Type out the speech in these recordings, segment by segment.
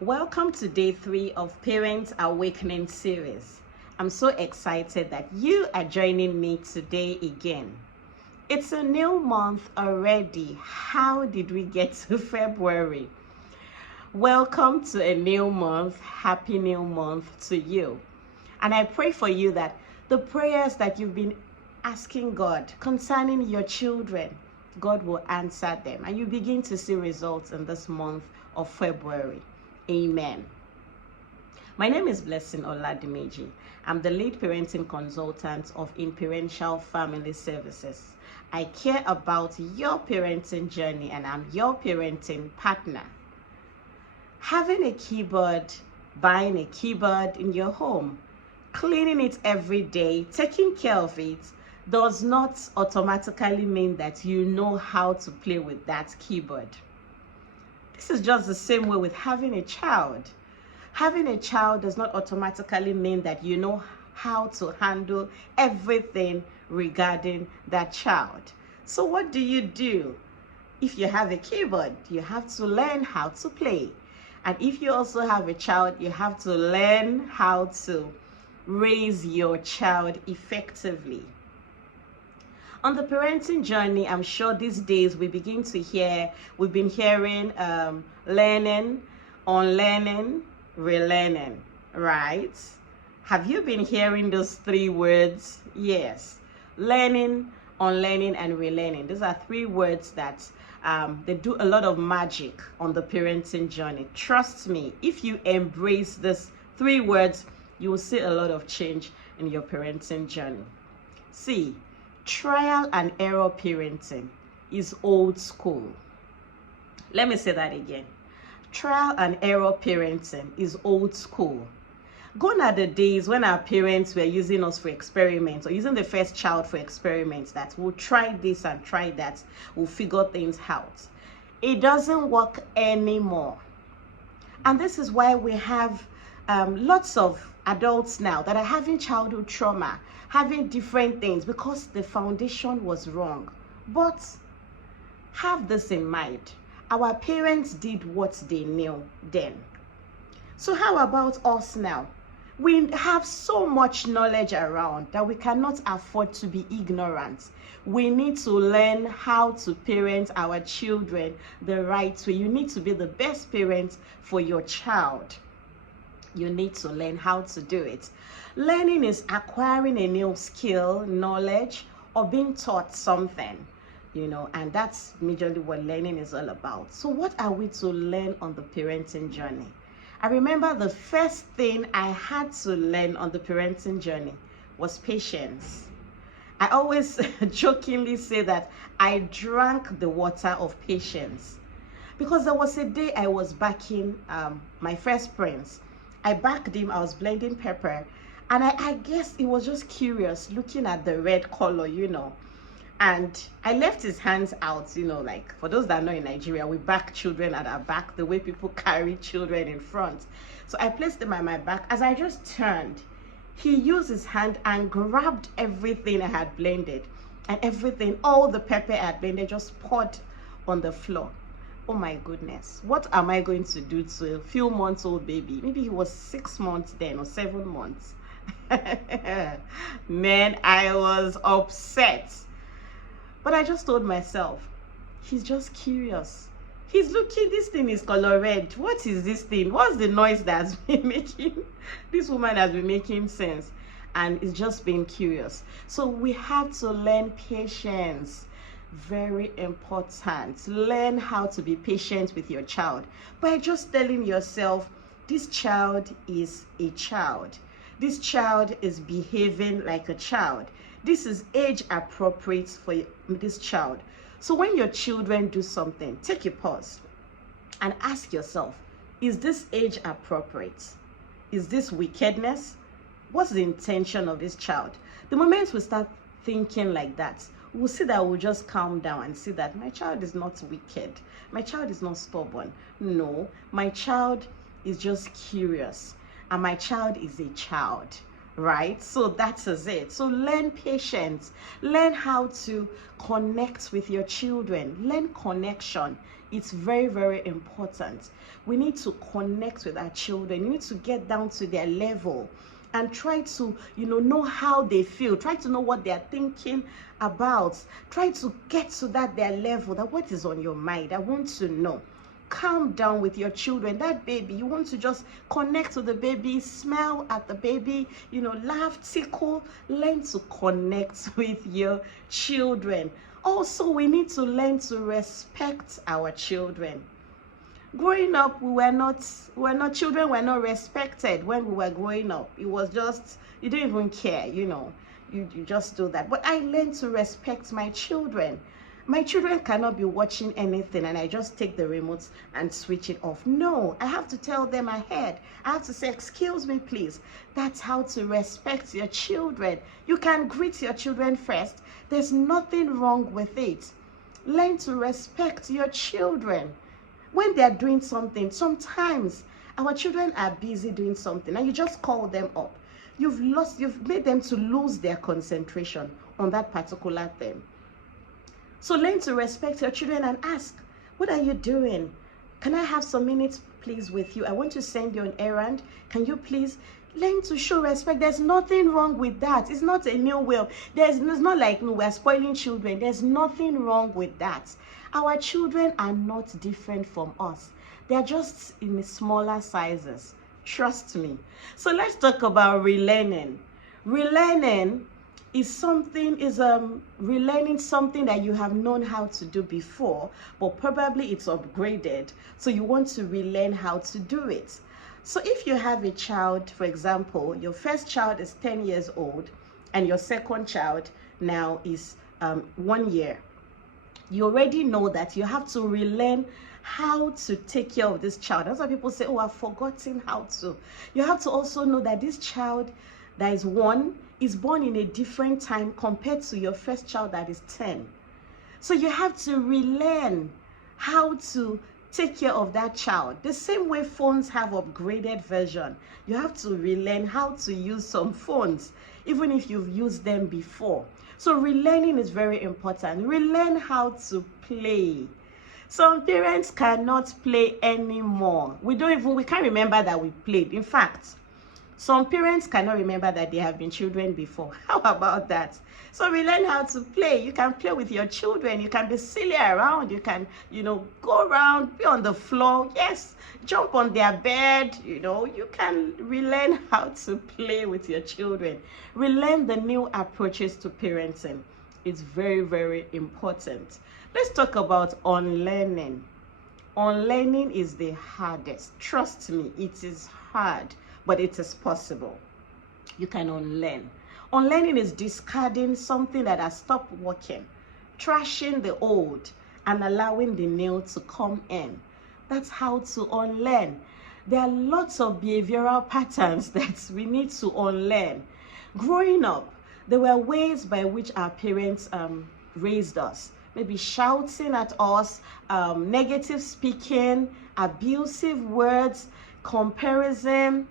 Welcome to day 3 of Parents Awakening series. I'm so excited that you are joining me today again. It's a new month already. How did we get to February? Welcome to a new month. Happy new month to you. And I pray for you that the prayers that you've been asking God concerning your children, God will answer them and you begin to see results in this month of February. Amen. My name is Blessing Oladimeji. I'm the lead parenting consultant of Inparental Family Services. I care about your parenting journey and I'm your parenting partner. Having a keyboard, buying a keyboard in your home, cleaning it every day, taking care of it, does not automatically mean that you know how to play with that keyboard. This is just the same way with having a child. Having a child does not automatically mean that you know how to handle everything regarding that child. So what do? If you have a keyboard, you have to learn how to play. And if you also have a child, you have to learn how to raise your child effectively. On the parenting journey, I'm sure these days we've been hearing learning, unlearning, relearning, right? Have you been hearing those 3 words? Yes. Learning, unlearning, and relearning. These are 3 words that they do a lot of magic on the parenting journey. Trust me, if you embrace these 3 words, you will see a lot of change in your parenting journey. See, trial and error parenting is old school. Let me say that again. Trial and error parenting is old school. Gone are the days when our parents were using us for experiments or using the first child for experiments that we'll try this and try that, we'll figure things out. It doesn't work anymore. And this is why we have lots of adults now that are having childhood trauma, having different things because the foundation was wrong. But have this in mind. Our parents did what they knew then. So how about us now? We have so much knowledge around that we cannot afford to be ignorant. We need to learn how to parent our children the right way. You need to be the best parent for your child. You need to learn how to do it. Learning is acquiring a new skill, knowledge, or being taught something, and that's majorly what learning is all about. So what are we to learn on the parenting journey? I remember the first thing I had to learn on the parenting journey was patience. I always jokingly say that I drank the water of patience because there was a day I was backing my first prince. I backed him, I was blending pepper, and I guess he was just curious looking at the red color, and I left his hands out, like for those that know in Nigeria, we back children at our back the way people carry children in front. So I placed them at my back. As I just turned, he used his hand and grabbed everything I had blended, and everything, all the pepper I had blended, just poured on the floor. Oh my goodness, what am I going to do to a few months old baby? Maybe he was 6 months then or 7 months. Man, I was upset. But I just told myself, he's just curious. He's looking, this thing is color red. What is this thing? What's the noise that's been making? This woman has been making sense and is just being curious. So we have to learn patience. Very important. Learn how to be patient with your child by just telling yourself, this child is a child. This child is behaving like a child. This is age appropriate for this child. So when your children do something, take a pause and ask yourself, is this age appropriate? Is this wickedness? What's the intention of this child? The moment we start thinking like that, we'll see that we'll just calm down and see that my child is not wicked. My child is not stubborn. No, my child is just curious. And my child is a child, right? So that is it. So learn patience. Learn how to connect with your children. Learn connection. It's very, very important. We need to connect with our children. You need to get down to their level and try to, know how they feel. Try to know what they are thinking about. Try to get to their level. That what is on your mind? I want to know. Calm down with your children. That baby, you want to just connect to the baby, smile at the baby, laugh, tickle. Learn to connect with your children. Also, we need to learn to respect our children. Growing up, children were not respected when we were growing up. It was just, you don't even care, you just do that. But I learned to respect my children. My children cannot be watching anything and I just take the remote and switch it off. No, I have to tell them ahead. I have to say, excuse me, please. That's how to respect your children. You can greet your children first. There's nothing wrong with it. Learn to respect your children. When they're doing something, sometimes our children are busy doing something and you just call them up. You've made them to lose their concentration on that particular thing. So learn to respect your children and ask, what are you doing? Can I have some minutes, please, with you? I want to send you an errand. Can you please learn to show respect? There's nothing wrong with that. It's not a new way. It's not like we're spoiling children. There's nothing wrong with that. Our children are not different from us. They're just in smaller sizes. Trust me. So let's talk about relearning. Relearning is relearning something that you have known how to do before, but probably it's upgraded. So you want to relearn how to do it. So if you have a child, for example, your first child is 10 years old and your second child now is 1 year. You already know that you have to relearn how to take care of this child. That's why people say, oh, I've forgotten how to. You have to also know that this child that is 1 is born in a different time compared to your first child that is 10. So you have to relearn how to take care of that child. The same way phones have upgraded version, you have to relearn how to use some phones, even if you've used them before. So relearning is very important. Relearn how to play. Some parents cannot play anymore. We can't remember that we played. In fact, some parents cannot remember that they have been children before. How about that? So we learn how to play. You can play with your children. You can be silly around. You can, go around, be on the floor. Yes, jump on their bed. You can relearn how to play with your children. Relearn the new approaches to parenting. It's very, very important. Let's talk about unlearning. Unlearning is the hardest. Trust me, it is hard, but it is possible. You can unlearn. Unlearning is discarding something that has stopped working, trashing the old, and allowing the new to come in. That's how to unlearn. There are lots of behavioral patterns that we need to unlearn. Growing up, there were ways by which our parents raised us. Maybe shouting at us, negative speaking, abusive words, comparison,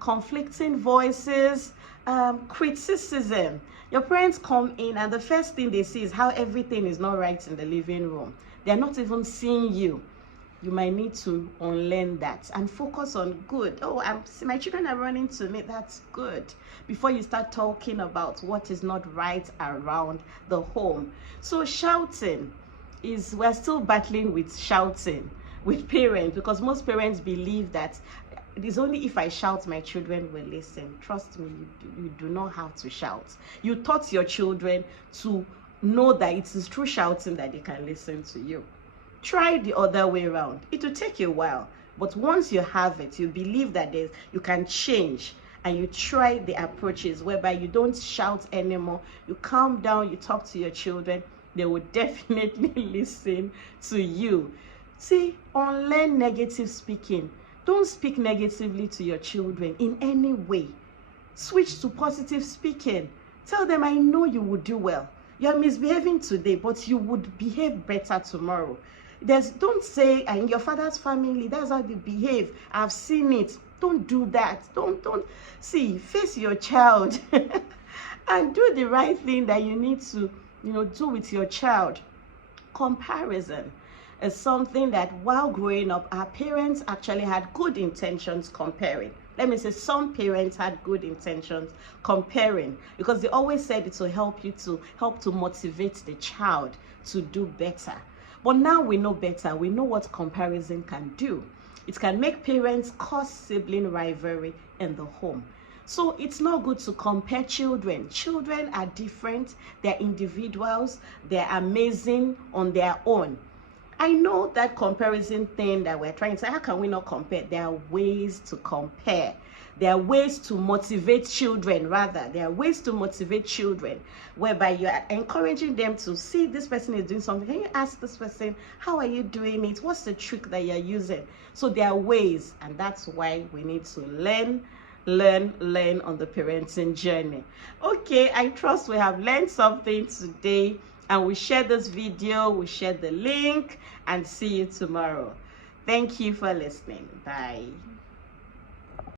conflicting voices, criticism. Your parents come in and the first thing they see is how everything is not right in the living room. They're not even seeing you. You might need to unlearn that and focus on good. Oh, my children are running to me. That's good. Before you start talking about what is not right around the home. So shouting we're still battling with shouting with parents, because most parents believe that it is only if I shout my children will listen. Trust me, you do not have to shout. You taught your children to know that it is through shouting that they can listen to you. Try the other way around. It will take you a while, but once you have it, you believe that you can change, and you try the approaches whereby you don't shout anymore. You calm down, you talk to your children, they will definitely listen to you. See, unlearn negative speaking. Don't speak negatively to your children in any way. Switch to positive speaking. Tell them, I know you will do well. You're misbehaving today, but you would behave better tomorrow. Don't say, in your father's family, that's how they behave. I've seen it. Don't do that. Don't see, face your child and do the right thing that you need to, do with your child. Comparison. is something that while growing up, our parents actually had good intentions comparing. Let me say some parents had good intentions comparing, because they always said it will help to motivate the child to do better. But now we know better. We know what comparison can do. It can make parents cause sibling rivalry in the home. So it's not good to compare children. Children are different. They're individuals. They're amazing on their own. I know that comparison thing that we're trying to say, how can we not compare? There are ways to compare. There are ways to motivate children, rather. There are ways to motivate children whereby you are encouraging them to see this person is doing something. Can you ask this person, how are you doing it? What's the trick that you're using? So there are ways, and that's why we need to learn on the parenting journey. Okay, I trust we have learned something today, and we share this video, we share the link, and see you tomorrow. Thank you for listening. Bye.